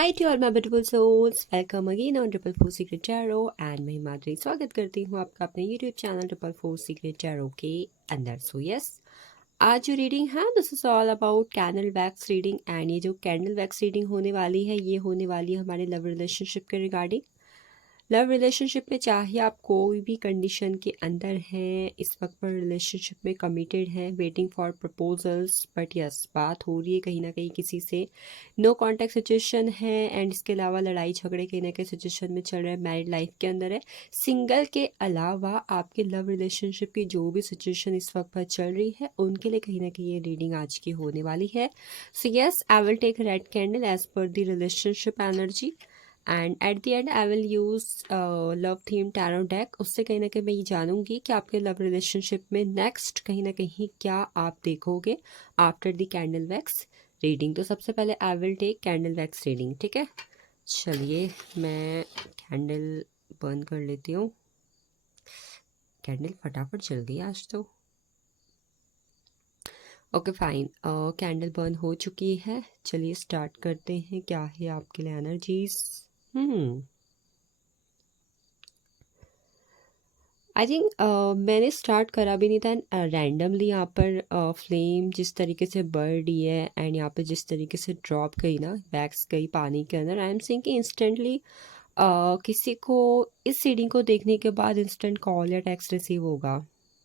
Hi to all my beautiful souls, welcome again on triple four secret tarot and मैं हिमाद्री स्वागत करती हूँ आपका अपने YouTube channel triple four secret tarot के अंदर। सो यस, आज जो रीडिंग है this is all about candle wax reading. And ये जो कैंडल वैक्स रीडिंग होने वाली है ये होने वाली है हमारे लव रिलेशनशिप के रिगार्डिंग। लव रिलेशनशिप में चाहे आप कोई भी कंडीशन के अंदर हैं, इस वक्त पर रिलेशनशिप में कमिटेड हैं, waiting for proposals, but yes बात हो रही है कहीं ना कहीं किसी से, नो कॉन्टैक्ट सिचुएशन है। एंड इसके अलावा लड़ाई झगड़े कहीं ना कहीं सिचुएशन में चल रहे हैं, मैरिड लाइफ के अंदर है। सिंगल के अलावा आपके लव रिलेशनशिप की जो भी सिचुएशन इस वक्त पर चल रही है उनके लिए कहीं ना कहीं ये रीडिंग आज की होने वाली है। So yes, I will take red candle as पर the relationship energy and at the end I will use love theme tarot deck. उससे कहीं ना कहीं मैं ये जानूंगी कि आपके लव रिलेशनशिप में नेक्स्ट कहीं ना कहीं क्या आप देखोगे after the candle wax reading. तो सबसे पहले I will take candle wax reading, ठीक है। चलिए मैं कैंडल बर्न कर लेती हूँ। कैंडल फटाफट जल गई आज तो। ओके फाइन, कैंडल बर्न हो चुकी है। चलिए स्टार्ट करते हैं, क्या है आपके लिए एनर्जीज। आई थिंक मैंने स्टार्ट करा भी नहीं था, रैंडमली यहाँ पर फ्लेम जिस तरीके से बढ़ रही है एंड यहाँ पे जिस तरीके से ड्रॉप गई ना, वैक्स गई पानी के अंदर। आई एम सेइंग कि इंस्टेंटली किसी को इस सीडिंग को देखने के बाद इंस्टेंट कॉल या टेक्स्ट रिसीव होगा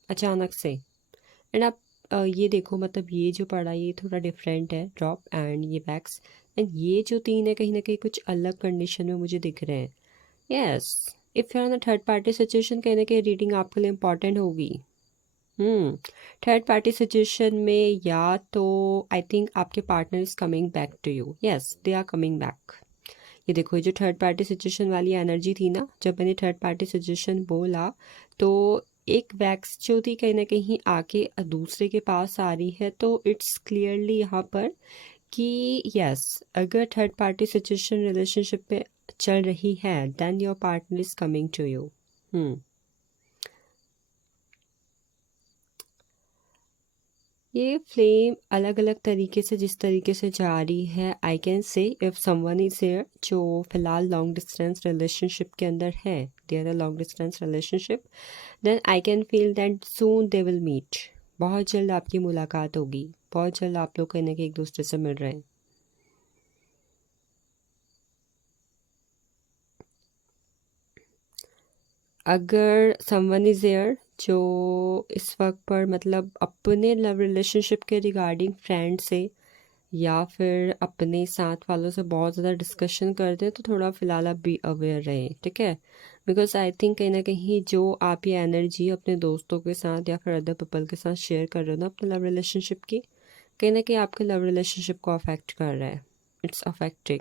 अचानक से। एंड आप ये देखो, मतलब ये जो पड़ा ये थोड़ा डिफरेंट है ड्रॉप एंड ये वैक्स, एंड ये जो तीन है कहीं ना कहीं कुछ अलग कंडीशन में मुझे दिख रहे हैं। Yes, if you are in third party situation कहीं ना कहीं रीडिंग आपके लिए इम्पॉर्टेंट होगी। थर्ड पार्टी सिचुएशन में या तो आई थिंक आपके partner is coming back to you. Yes, they are coming back. ये देखो, ये जो थर्ड पार्टी सिचुएशन वाली एनर्जी थी ना, जब मैंने थर्ड पार्टी सिचुएशन बोला तो एक वैक्स जो थी कहीं ना कहीं आके दूसरे के पास आ रही है। तो इट्स क्लियरली यहाँ पर कि यस, अगर थर्ड पार्टी सिचुएशन रिलेशनशिप में चल रही है then your partner is coming to you. ये फ्लेम अलग अलग तरीके से जिस तरीके से जा रही है, I can say if someone is here जो फिलहाल लॉन्ग डिस्टेंस रिलेशनशिप के अंदर है, they are a long distance relationship, then I can feel that soon they will meet. बहुत जल्द आपकी मुलाकात होगी, बहुत जल्द आप लोग कहीं ना कहीं एक दूसरे से मिल रहे हैं। अगर समवन इज हियर जो इस वक्त पर मतलब अपने लव रिलेशनशिप के रिगार्डिंग फ्रेंड से या फिर अपने साथ वालों से बहुत ज़्यादा डिस्कशन करते हैं, तो थोड़ा फिलहाल आप बी अवेयर रहें, ठीक है। बिकॉज आई थिंक कहीं ना कहीं जो आप ये एनर्जी अपने दोस्तों के साथ या फिर अदर पीपल के साथ शेयर कर रहे हो ना अपने लव रिलेशनशिप की, कहीं ना कहीं आपके लव रिलेशनशिप को अफेक्ट कर रहा है। इट्स अफेक्टिंग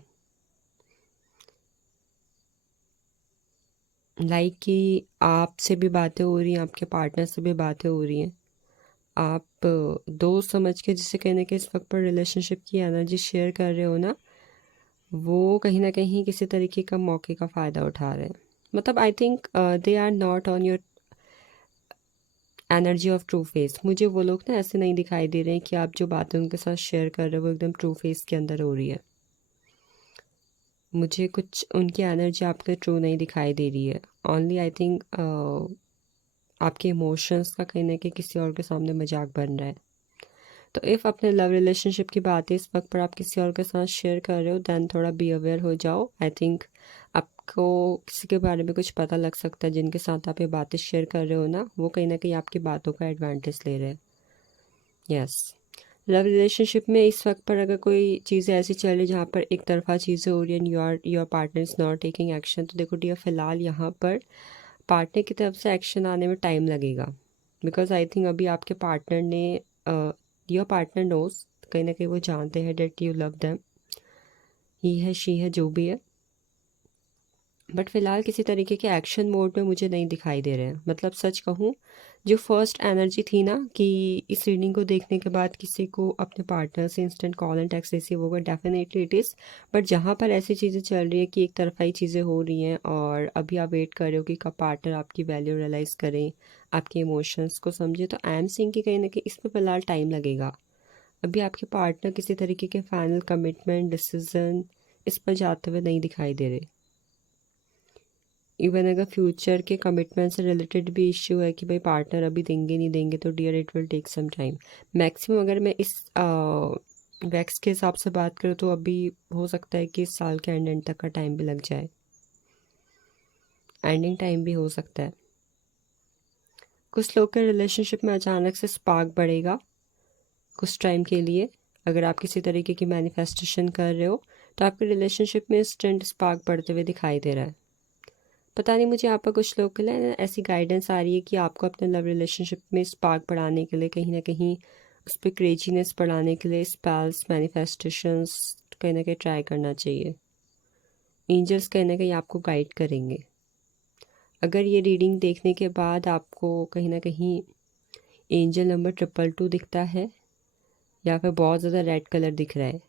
लाइक कि आपसे भी बातें हो रही हैं, आपके पार्टनर से भी बातें हो रही हैं, आप दोस्त समझ के जिसे कहीं ना कहीं इस वक्त पर रिलेशनशिप की एनर्जी शेयर कर रहे हो ना, वो कहीं ना कहीं किसी तरीके का मौके का फ़ायदा उठा रहे हैं। मतलब I think they are not on your energy of true face. मुझे वो लोग ना ऐसे नहीं दिखाई दे रहे हैं कि आप जो बातें उनके साथ शेयर कर रहे हो वो एकदम ट्रू फेस के अंदर हो रही है। मुझे कुछ उनकी एनर्जी आपके ट्रू नहीं दिखाई दे रही है। ओनली आई थिंक आपके इमोशंस का कहीं ना कहीं किसी और के सामने मजाक बन रहा है। तो इफ़ अपने लव रिलेशनशिप की बातें इस वक्त पर आप किसी और के साथ शेयर कर रहे हो दैन थोड़ा बी अवेयर हो जाओ। आई थिंक आपको किसी के बारे में कुछ पता लग सकता है, जिनके साथ आप ये बातें शेयर कर रहे हो ना वो कहीं ना कहीं आपकी बातों का एडवांटेज ले रहे हैं। यस, लव रिलेशनशिप में इस वक्त पर अगर कोई चीज़ें ऐसी चल रही जहाँ पर एक तरफा चीज़ें हो रही हैं, your partner is not taking action, तो देखो डियर फिलहाल यहाँ पर पार्टनर की तरफ से एक्शन आने में टाइम लगेगा। बिकॉज आई थिंक अभी आपके पार्टनर ने योर पार्टनर नोज, कहीं ना कहीं वो जानते हैं डेट यू लव देम, ही है शी है जो भी है, बट फिलहाल किसी तरीके के एक्शन मोड में मुझे नहीं दिखाई दे रहे हैं। मतलब सच कहूँ, जो फर्स्ट एनर्जी थी ना कि इस रीडिंग को देखने के बाद किसी को अपने पार्टनर से instant call and text receive होगा, डेफिनेटली इट इज़। बट जहाँ पर ऐसी चीज़ें चल रही है कि एक तरफा ही चीज़ें हो रही हैं और अभी आप वेट कर रहे हो कि कब पार्टनर आपकी वैल्यू रियलाइज़ करें, आपके इमोशंस को समझे, तो आई एम सीइंग कि कहीं ना कहीं इस पर फिलहाल टाइम लगेगा। अभी आपके पार्टनर किसी तरीके के फाइनल कमिटमेंट डिसीजन इस पर जाते हुए नहीं दिखाई दे रहे। इवन अगर फ्यूचर के कमिटमेंट से रिलेटेड भी इश्यू है कि भाई पार्टनर अभी देंगे नहीं देंगे, तो dear it will take some time. Maximum अगर मैं इस वैक्स के हिसाब से बात करूँ तो अभी हो सकता है कि इस साल के एंड तक का टाइम भी लग जाए, एंडिंग टाइम भी हो सकता है। कुछ लोग के रिलेशनशिप में अचानक से स्पार्क बढ़ेगा कुछ टाइम के लिए। अगर आप किसी तरीके की मैनिफेस्टेशन कर रहे हो तो आपके रिलेशनशिप में इंस्टेंट स्पार्क बढ़ते हुए दिखाई दे रहा है। पता नहीं, मुझे यहाँ पर कुछ लोग के लिए ऐसी गाइडेंस आ रही है कि आपको अपने लव रिलेशनशिप में स्पार्क बढ़ाने के लिए कहीं ना कहीं उस पर क्रेजीनेस बढ़ाने के लिए स्पेल्स मैनिफेस्टेशंस कहीं ना कहीं ट्राई करना चाहिए। एंजल्स कहीं ना कहीं आपको गाइड करेंगे। अगर ये रीडिंग देखने के बाद आपको कहीं ना कहीं एंजल नंबर 222 दिखता है या फिर बहुत ज़्यादा रेड कलर दिख रहा है,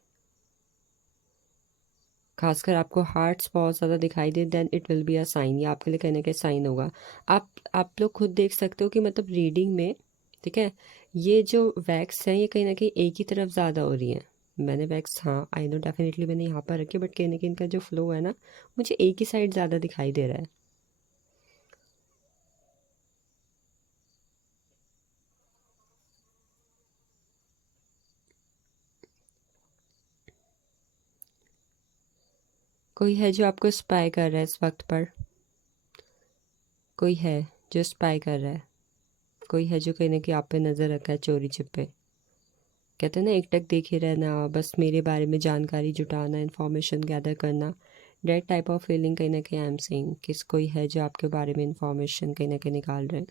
खासकर आपको हार्ट्स बहुत ज़्यादा दिखाई दे, then it will be a sign. ये आपके लिए कहीं ना कहीं साइन होगा। आप लोग खुद देख सकते हो कि मतलब रीडिंग में, ठीक है, ये जो वैक्स है ये कहीं ना कहीं एक ही तरफ ज़्यादा हो रही है। मैंने वैक्स, हाँ आई नो डेफिनेटली मैंने यहाँ पर रखी, बट कहीं ना कहीं इनका जो फ्लो है ना, मुझे एक ही साइड ज़्यादा दिखाई दे रहा है। कोई है जो आपको स्पाई कर रहा है इस वक्त पर, कोई है जो स्पाई कर रहा है, कोई है जो कहीं ना कहीं आप पे नज़र रखा है चोरी छिपे। कहते हैं ना, एकटक देखे रहना, बस मेरे बारे में जानकारी जुटाना, इन्फॉर्मेशन गैदर करना, डेट टाइप ऑफ फीलिंग कहीं ना कहीं आई एम सेइंग किस कोई है जो आपके बारे में इन्फॉर्मेशन कहीं ना कहीं निकाल रहे हैं,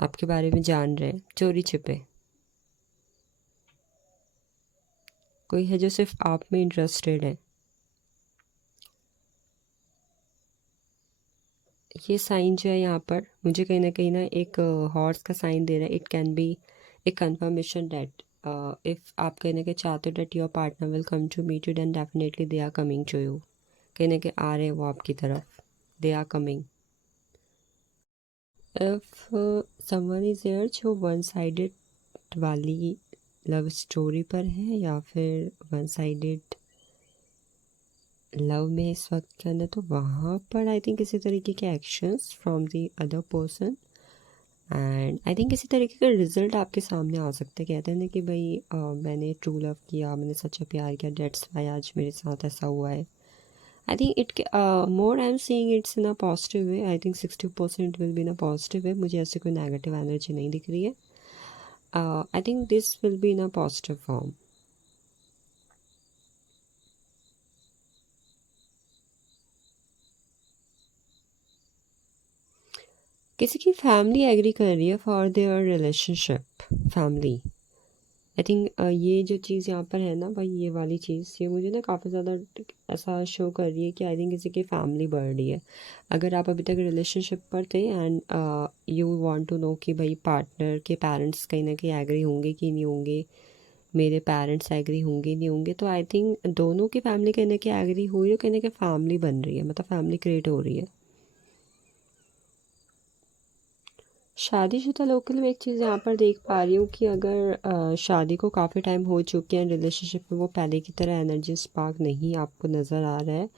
आपके बारे में जान रहे हैं चोरी छिपे। कोई है जो सिर्फ आप में इंटरेस्टेड है। ये साइन जो है यहाँ पर मुझे कहीं ना एक हॉर्स का साइन दे रहा है। It can be a confirmation date if आप कहीं ना कहीं चाहते हो date your partner will come to meet you, then definitely they are coming to you. कहीं ना कहीं आ रहे हैं वो आपकी तरफ, they are coming. If someone is there जो वन साइडेड वाली लव स्टोरी पर है या फिर वन साइडेड लव में इस वक्त के अंदर, तो वहाँ पर आई थिंक किसी तरीके के actions from the other person, and I think किसी तरीके का रिजल्ट आपके सामने आ सकता है। कहते हैं ना कि भाई मैंने ट्रू लव किया, मैंने सच्चा प्यार किया, डेट्स वाई आज मेरे साथ ऐसा हुआ है। I think it more I'm seeing it's in a positive way. I think 60% will be in a positive way. मुझे ऐसे कोई नेगेटिव एनर्जी नहीं दिख रही है। I think this will be in a positive form. किसी की फैमिली एग्री कर रही है for their relationship, family. I think ये जो चीज़ यहाँ पर है ना भाई, ये वाली चीज़ ये मुझे ना काफ़ी ज़्यादा ऐसा शो कर रही है कि आई थिंक किसी की फैमिली बढ़ रही है। अगर आप अभी तक रिलेशनशिप पर थे and you want to know कि भाई पार्टनर के पेरेंट्स कहीं ना कहीं एग्री होंगे कि नहीं होंगे, मेरे पेरेंट्स एग्री होंगे नहीं होंगे, तो आई थिंक दोनों की फैमिली कहीं ना कहीं एग्री हो रही है, कहीं ना कहीं फैमिली बन रही है, मतलब फैमिली क्रिएट हो रही है। शादीशुदा लोग के लिए मैं एक चीज़ यहाँ पर देख पा रही हूँ कि अगर शादी को काफ़ी टाइम हो चुके हैं, रिलेशनशिप में वो पहले की तरह एनर्जी स्पार्क नहीं आपको नज़र आ रहा है,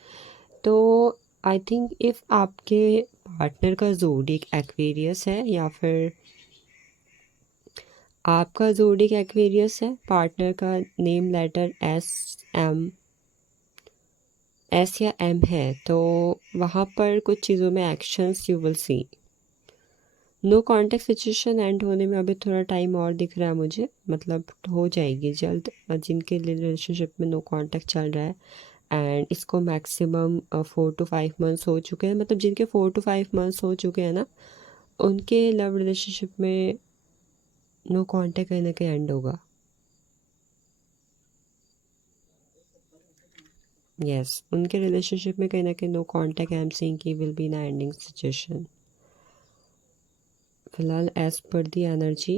तो आई थिंक इफ़ आपके पार्टनर का ज़ोडिक एक्वेरियस है या फिर आपका ज़ोडिक एक्वेरियस है, पार्टनर का नेम लेटर एस या एम है, तो वहाँ पर कुछ चीज़ों में actions you will see. No contact situation end होने में अभी थोड़ा टाइम और दिख रहा है मुझे, मतलब हो जाएगी जल्द। जिनके लिए रिलेशनशिप में नो कॉन्टेक्ट चल रहा है एंड इसको मैक्सिमम 4 to 5 मंथ्स हो चुके हैं, मतलब जिनके 4 to 5 मंथ्स हो चुके हैं ना, उनके लव रिलेशनशिप में नो कॉन्टेक्ट कहीं ना कहीं एंड होगा। यस, उनके रिलेशनशिप में कहीं ना कहीं no contact I am saying की will be in ending situation फिलहाल एज पर the energy.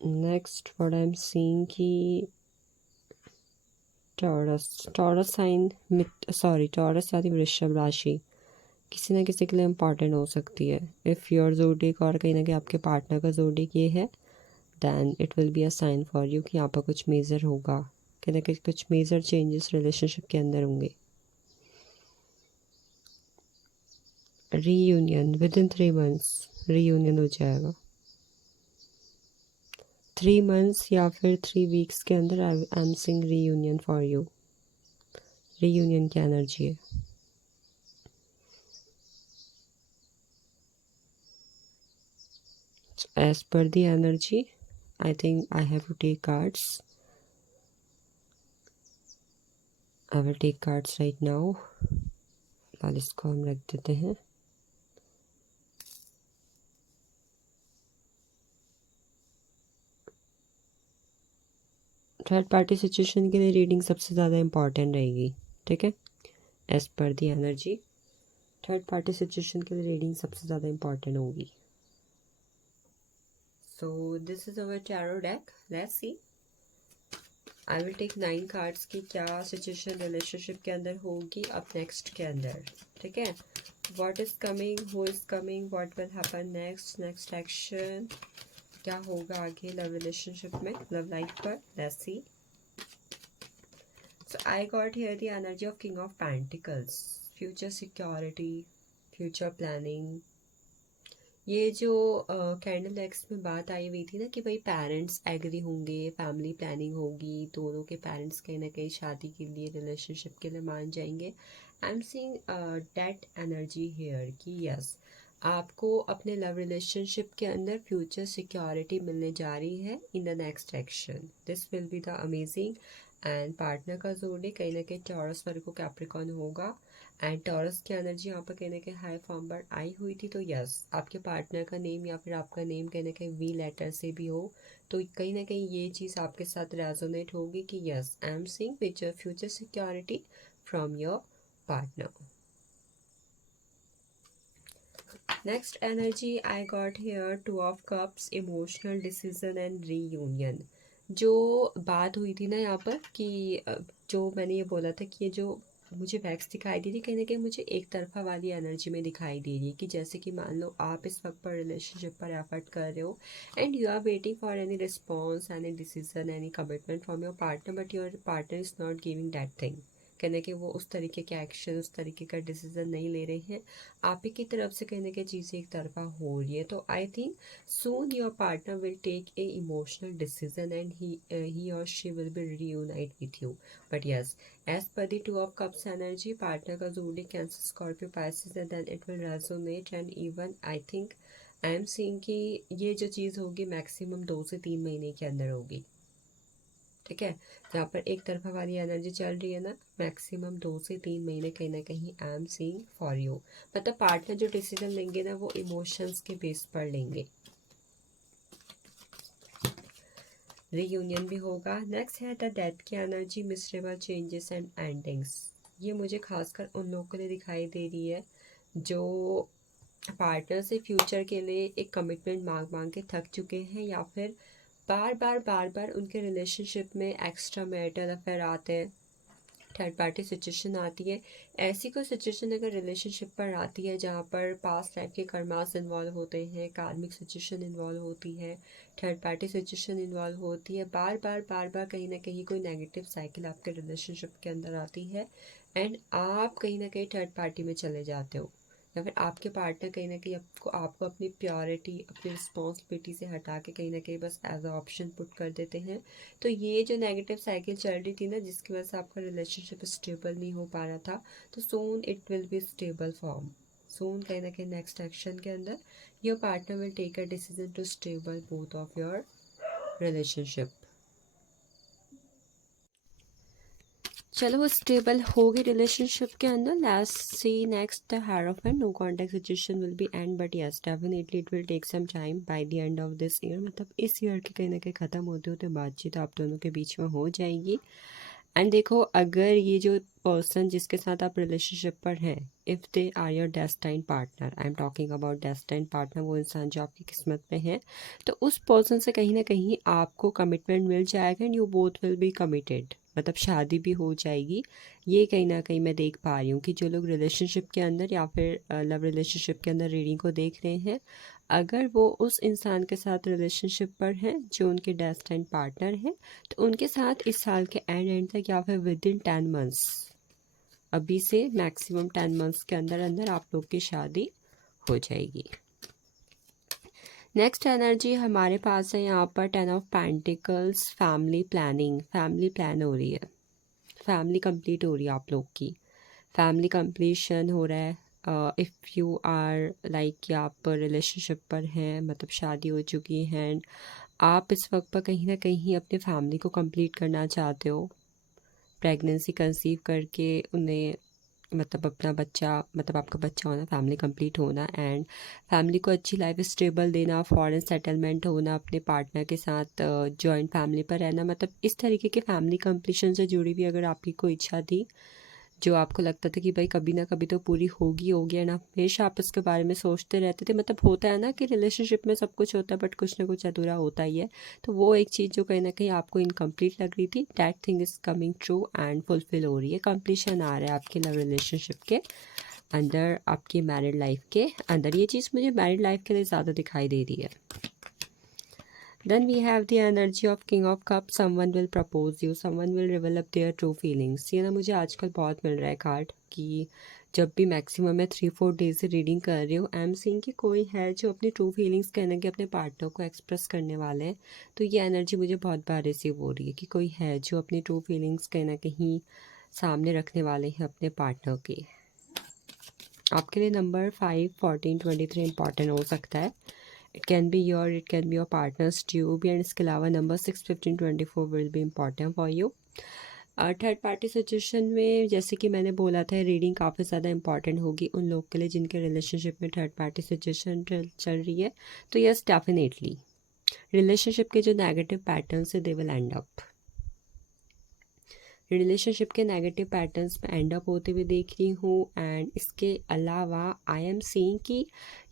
Next what I am seeing कि टॉरस साइन, टॉरस यानी वृषभ राशि किसी ना किसी के लिए इम्पॉर्टेंट हो सकती है। इफ़ योर ज़ोडिक और कहीं ना कहीं आपके पार्टनर का ज़ोडिक ये है, then it will be a sign for you कि यहाँ पर कुछ मेजर होगा, कि ना कि कुछ मेजर चेंजेस रिलेशनशिप के अंदर होंगे। Reunion with in 3 months reunion हो जाएगा। 3 मंथ्स या फिर 3 वीक्स के अंदर आई am seeing reunion for you. Reunion की एनर्जी है। As per the energy, I think I have to take cards. I will take cards right now. फिलहाल इसको हम रख देते हैं। थर्ड पार्टी सिचुएशन के लिए रीडिंग सबसे ज़्यादा इम्पॉर्टेंट रहेगी, ठीक है। एज पर the energy third party situation के लिए रीडिंग सबसे ज़्यादा इम्पॉर्टेंट होगी। So this is our tarot deck, let's see. I will take 9 cards की क्या सिचुएशन रिलेशनशिप के अंदर होगी अब नेक्स्ट के अंदर, ठीक है। What is coming, who is coming, what will happen next, next action क्या होगा आगे लव रिलेशनशिप में, लव लाइफ पर। Let's see. So I got here the energy of king of pentacles, future security, future planning. ये जो candle x में बात आई हुई थी ना कि भाई पेरेंट्स एग्री होंगे, फैमिली प्लानिंग होगी, दोनों के पेरेंट्स कहीं ना कहीं शादी के लिए, रिलेशनशिप के लिए मान जाएंगे। आई am seeing that energy here कि यस, आपको अपने लव रिलेशनशिप के अंदर फ्यूचर सिक्योरिटी मिलने जा रही है in the next action. This will be the amazing. And partner का जोड़े कहीं ना कहीं टॉरस वर्गो कैप्रिकॉर्न होगा। एंड टॉरस की एनर्जी यहाँ पर कहीं ना कहीं हाई फॉर्म पर आई हुई थी। तो यस, आपके पार्टनर का नेम या फिर आपका नेम कहीं ना कहीं वी लेटर से भी हो तो कहीं ना कहीं ये चीज़ आपके साथ रेजोनेट होगी कि yes, I am seeing future security from your partner. Next energy I got here 2 of cups, emotional decision and reunion. जो बात हुई थी ना यहाँ पर कि जो मैंने ये बोला था कि ये जो मुझे वैक्स दिखाई दे रही कहीं ना कहीं मुझे एक तरफा वाली एनर्जी में दिखाई दे रही है कि जैसे कि मान लो आप इस वक्त पर रिलेशनशिप पर एफर्ट कर रहे हो and you are waiting for any response, any decision, any commitment from your partner, but your partner is not giving that thing. कहने के वो उस तरीके के एक्शन, उस तरीके का डिसीजन नहीं ले रहे हैं। आप ही की तरफ से कहने की चीज़ें एक तरफा हो रही है। तो I think soon your partner will take a emotional decision and he or she will be reunite with you. But yes, as per the 2 of cups energy, partner का zodiac Cancer, Scorpio, Pisces and then it will resonate and even I think I am seeing कि ये जो चीज़ होगी maximum 2 से 3 महीने के अंदर होगी, ठीक है। जहाँ पर एक तरफा वाली एनर्जी चल रही है ना, मैक्सिमम 2 से 3 महीने कहीं ना कहीं आई एम सीइंग फॉर यू। मतलब पार्टनर जो डिसीजन लेंगे ना वो इमोशंस के बेस पर लेंगे। रीयूनियन भी होगा। नेक्स्ट है द डेथ की energy, miserable changes and endings. ये मुझे खासकर उन लोगों के लिए दिखाई दे रही है जो पार्टनर से फ्यूचर के लिए एक कमिटमेंट मांग मांग के थक चुके हैं या फिर बार बार उनके रिलेशनशिप में एक्स्ट्रा मैरिटल अफेयर आते हैं, थर्ड पार्टी सिचुएशन आती है। ऐसी कोई सिचुएशन अगर रिलेशनशिप पर आती है जहाँ पर पास्ट टाइप के कर्मास इन्वॉल्व होते हैं, कार्मिक सिचुएशन इन्वॉल्व होती है, थर्ड पार्टी सिचुएशन इन्वॉल्व होती है, बार बार कहीं ना कहीं कोई नेगेटिव साइकिल आपके रिलेशनशिप के अंदर आती है एंड आप कहीं ना कहीं थर्ड पार्टी में चले जाते हो या फिर आपके पार्टनर कहीं ना कहीं आपको अपनी प्योरिटी, अपनी रिस्पॉन्सिबिलिटी से हटा के कहीं ना कहीं बस एज अ ऑप्शन पुट कर देते हैं। तो ये जो नेगेटिव साइकिल चल रही थी ना जिसकी वजह से आपका रिलेशनशिप स्टेबल नहीं हो पा रहा था, तो soon it will be stable form. Soon कहीं ना कहीं नेक्स्ट एक्शन के अंदर your partner will take a decision to stable both of your relationship. चलो वो स्टेबल होगी रिलेशनशिप के अंदर। Let's see next the hierophant, no contact situation will be end but yes definitely it will take some time by the end of this year. मतलब इस year के कहीं ना कहीं ख़त्म होते होते बातचीत आप दोनों के बीच में हो जाएगी। एंड देखो, अगर ये जो पर्सन जिसके साथ आप रिलेशनशिप पर हैं, if they are your destined partner, I am talking about destined partner, वो इंसान जो आपकी किस्मत में है, तो उस पर्सन से कहीं ना कहीं आपको कमिटमेंट मिल जाएगा and you both will be committed. मतलब शादी भी हो जाएगी। ये कहीं ना कहीं मैं देख पा रही हूँ कि जो लोग रिलेशनशिप के अंदर या फिर लव रिलेशनशिप के अंदर रीडिंग को देख रहे हैं, अगर वो उस इंसान के साथ रिलेशनशिप पर हैं जो उनके डेस्टिन्ड पार्टनर हैं, तो उनके साथ इस साल के एंड तक या फिर विद इन 10 मंथ्स, अभी से मैक्सिमम 10 मंथ्स के अंदर अंदर आप लोग की शादी हो जाएगी। नेक्स्ट एनर्जी हमारे पास है यहाँ पर 10 of pentacles, family planning. Family plan हो रही है, फैमिली कंप्लीट हो रही है आप लोग की, फैमिली कंप्लीशन हो रहा है। इफ़ यू आर लाइक कि आप रिलेशनशिप पर हैं, मतलब शादी हो चुकी है एंड आप इस वक्त पर कहीं ना कहीं अपने फैमिली को कंप्लीट करना चाहते हो, प्रेगनेंसी कंसीव करके उन्हें, मतलब अपना बच्चा, मतलब आपका बच्चा होना, फैमिली कंप्लीट होना एंड फैमिली को अच्छी लाइफ स्टेबल देना, फॉरेन सेटलमेंट होना, अपने पार्टनर के साथ जॉइंट फैमिली पर रहना, मतलब इस तरीके के फैमिली कंप्लीशन से जुड़ी हुई अगर आपकी कोई इच्छा थी जो आपको लगता था कि भाई कभी ना कभी तो पूरी होगी होगी एंड हमेशा आप इसके बारे में सोचते रहते थे, मतलब होता है ना कि रिलेशनशिप में सब कुछ होता है बट कुछ ना कुछ अधूरा होता ही है, तो वो एक चीज़ जो कहीं ना कहीं आपको इनकम्प्लीट लग रही थी, that thing is coming true and fulfil हो रही है, कंप्लीशन आ रहा है आपके लव रिलेशनशिप के अंदर, आपकी मैरिड लाइफ के अंदर। ये चीज़ मुझे मैरिड लाइफ के लिए ज़्यादा दिखाई दे रही है। Then we have the energy of King of Cups. Someone will propose you. Someone will develop their true feelings. ये ना मुझे आजकल बहुत मिल रहा है कार्ड कि जब भी मैक्सिमम मैं 3-4 डेज से रीडिंग कर रही हूँ, आई एम सीइंग कि कोई है जो अपनी ट्रू फीलिंग्स कहने के अपने पार्टनर को एक्सप्रेस करने वाले हैं। तो ये एनर्जी मुझे बहुत बार रिसीव हो रही है कि कोई है जो अपनी ट्रू फीलिंग्स कहीं ना कहीं सामने रखने वाले हैं अपने पार्टनर के। आपके लिए नंबर 5, 14, 23 इंपॉर्टेंट हो सकता है। It can be your, it can be your partner's ट्यू भी, एंड इसके अलावा number 6, 15, 24 will be important for you. Third party situation में जैसे कि मैंने बोला था, रीडिंग काफ़ी ज़्यादा इंपॉर्टेंट होगी उन लोग के लिए जिनके रिलेशनशिप में थर्ड पार्टी सिचुएशन चल रही है। तो यस, डेफिनेटली रिलेशनशिप के जो नेगेटिव पैटर्न्स है they will end up, relationship के नेगेटिव पैटर्न्स में एंड अप होते हुए देख रही हूँ। एंड इसके अलावा आई एम सीइंग कि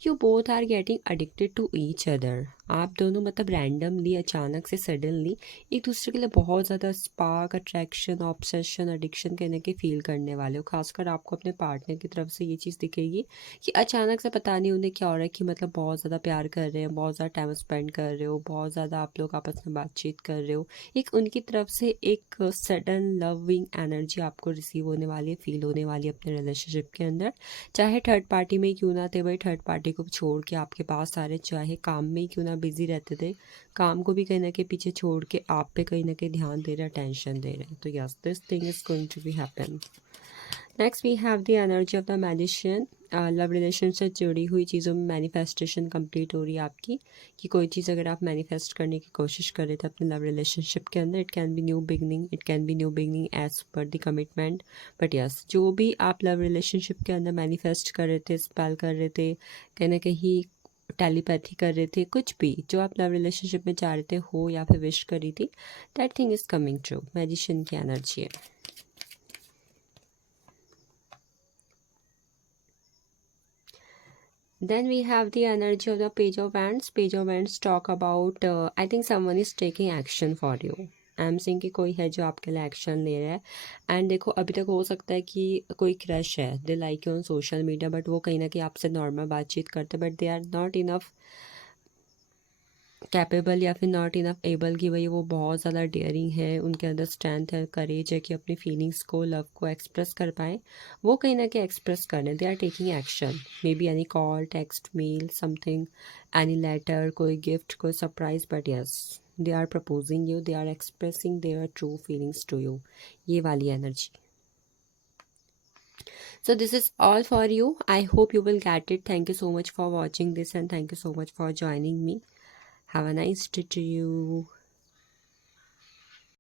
you both are getting addicted to each other. आप दोनों मतलब रैंडमली, अचानक से, सडनली एक दूसरे के लिए बहुत ज़्यादा स्पार्क, अट्रैक्शन, ऑब्सेशन, एडिक्शन कहने के फील करने वाले हो। खासकर आपको अपने पार्टनर की तरफ से ये चीज़ दिखेगी कि अचानक से पता नहीं उन्हें क्या हो रहा है कि मतलब बहुत ज़्यादा प्यार कर रहे हैं, बहुत ज़्यादा टाइम स्पेंड कर रहे हो, बहुत ज़्यादा आप लोग आपस में बातचीत कर रहे हो। एक उनकी तरफ से एक सडन लविंग एनर्जी आपको रिसीव होने वाली है, फील होने वाली है अपने रिलेशनशिप के अंदर। चाहे थर्ड पार्टी में क्यों ना थे भाई, थर्ड पार्टी को छोड़ के आपके पास आ रहे, चाहे काम में ही क्यों ना बिजी रहते थे, काम को भी कहीं ना कहीं पीछे छोड़ के आप पे कहीं ना कहीं ध्यान दे रहे हैं, अटेंशन दे रहे हैं। तो yes, this thing is going to be happen. Next we have the energy of the magician. Love relation से जुड़ी हुई चीज़ों में मैनिफेस्टेशन कंप्लीट हो रही है आपकी, कि कोई चीज़ अगर आप मैनिफेस्ट करने की कोशिश कर रहे थे अपने लव रिलेशनशिप के अंदर, it can be new beginning, it can be new beginning as पर द कमिटमेंट, बट यस, जो भी आप लव रिलेशनशिप के अंदर मैनिफेस्ट कर रहे थे, स्पेल कर रहे थे, कहीं ना कहीं टेलीपैथी कर रहे थे, कुछ भी जो आप लव रिलेशनशिप में चाह रहे थे हो या फिर विश करी थी, that thing is coming true. Magician की एनर्जी है। Then we have the energy of the Page of Wands. Page of Wands talk about I think someone is taking action for you. I am Singh कि कोई है जो आपके लिए action ले रहा है। एंड देखो, अभी तक हो सकता है कि कोई क्रश है, they like you on social media, but वो कहीं ना कहीं आपसे नॉर्मल बातचीत करते, but they are not enough capable या फिर नॉट इनफ एबल कि भाई वो बहुत ज़्यादा डेयरिंग है, उनके अंदर स्ट्रेंथ है, करेज है कि अपनी फीलिंग्स को, लव को एक्सप्रेस कर पाएँ। वो कहीं ना कहीं एक्सप्रेस करने, they are taking action, maybe any call, text, mail, something, any letter, कोई गिफ्ट, कोई surprise, but yes, they are proposing you, they are expressing their true feelings to you. ये वाली एनर्जी। So this is all for you. I hope you will get it. Thank you so much for watching this and thank you so much for joining me. Have a nice day to you.